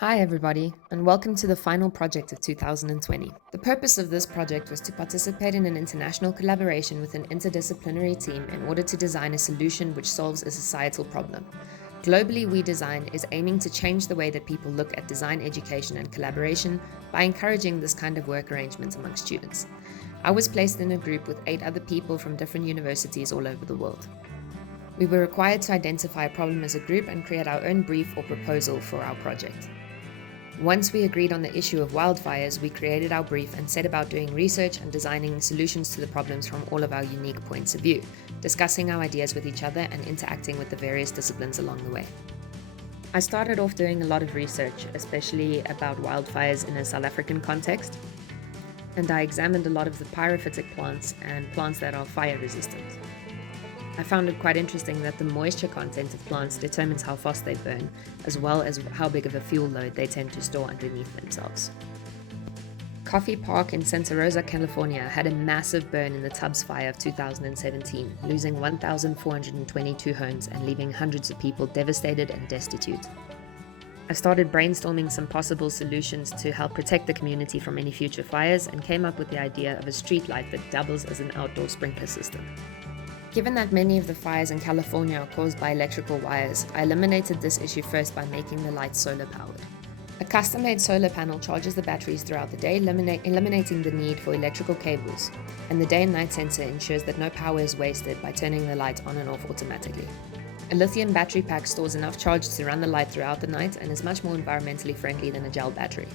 Hi everybody, and welcome to the final project of 2020. The purpose of this project was to participate in an international collaboration with an interdisciplinary team in order to design a solution which solves a societal problem. Globally, We Design is aiming to change the way that people look at design education and collaboration by encouraging this kind of work arrangement among students. I was placed in a group with 8 other people from different universities all over the world. We were required to identify a problem as a group and create our own brief or proposal for our project. Once we agreed on the issue of wildfires, we created our brief and set about doing research and designing solutions to the problems from all of our unique points of view, discussing our ideas with each other and interacting with the various disciplines along the way. I started off doing a lot of research, especially about wildfires in a South African context, and I examined a lot of the pyrophytic plants and plants that are fire resistant. I found it quite interesting that the moisture content of plants determines how fast they burn, as well as how big of a fuel load they tend to store underneath themselves. Coffee Park in Santa Rosa, California had a massive burn in the Tubbs Fire of 2017, losing 1,422 homes and leaving hundreds of people devastated and destitute. I started brainstorming some possible solutions to help protect the community from any future fires and came up with the idea of a streetlight that doubles as an outdoor sprinkler system. Given that many of the fires in California are caused by electrical wires, I eliminated this issue first by making the light solar powered. A custom-made solar panel charges the batteries throughout the day, eliminating the need for electrical cables, and the day and night sensor ensures that no power is wasted by turning the light on and off automatically. A lithium battery pack stores enough charge to run the light throughout the night and is much more environmentally friendly than a gel battery.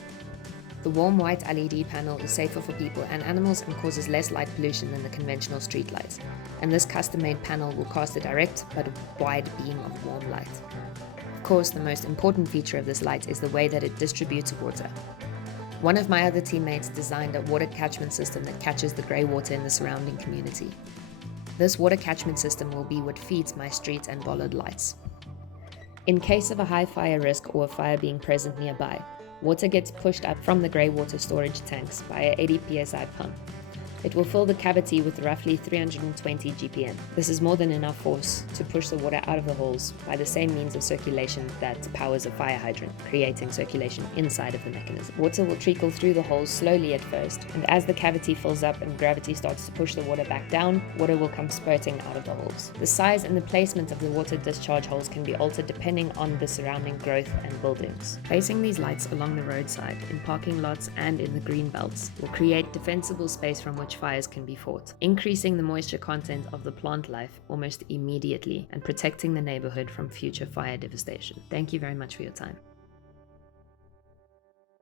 The warm white LED panel is safer for people and animals and causes less light pollution than the conventional street lights, and this custom-made panel will cast a direct but wide beam of warm light. Of course, the most important feature of this light is the way that it distributes water. One of my other teammates designed a water catchment system that catches the grey water in the surrounding community. This water catchment system will be what feeds my street and bollard lights. In case of a high fire risk or a fire being present nearby, water gets pushed up from the grey water storage tanks by an 80 psi pump. It will fill the cavity with roughly 320 GPM. This is more than enough force to push the water out of the holes by the same means of circulation that powers a fire hydrant, creating circulation inside of the mechanism. Water will trickle through the holes slowly at first, and as the cavity fills up and gravity starts to push the water back down, water will come spurting out of the holes. The size and the placement of the water discharge holes can be altered depending on the surrounding growth and buildings. Placing these lights along the roadside, in parking lots and in the green belts will create defensible space from which fires can be fought, increasing the moisture content of the plant life almost immediately and protecting the neighborhood from future fire devastation. Thank you very much for your time.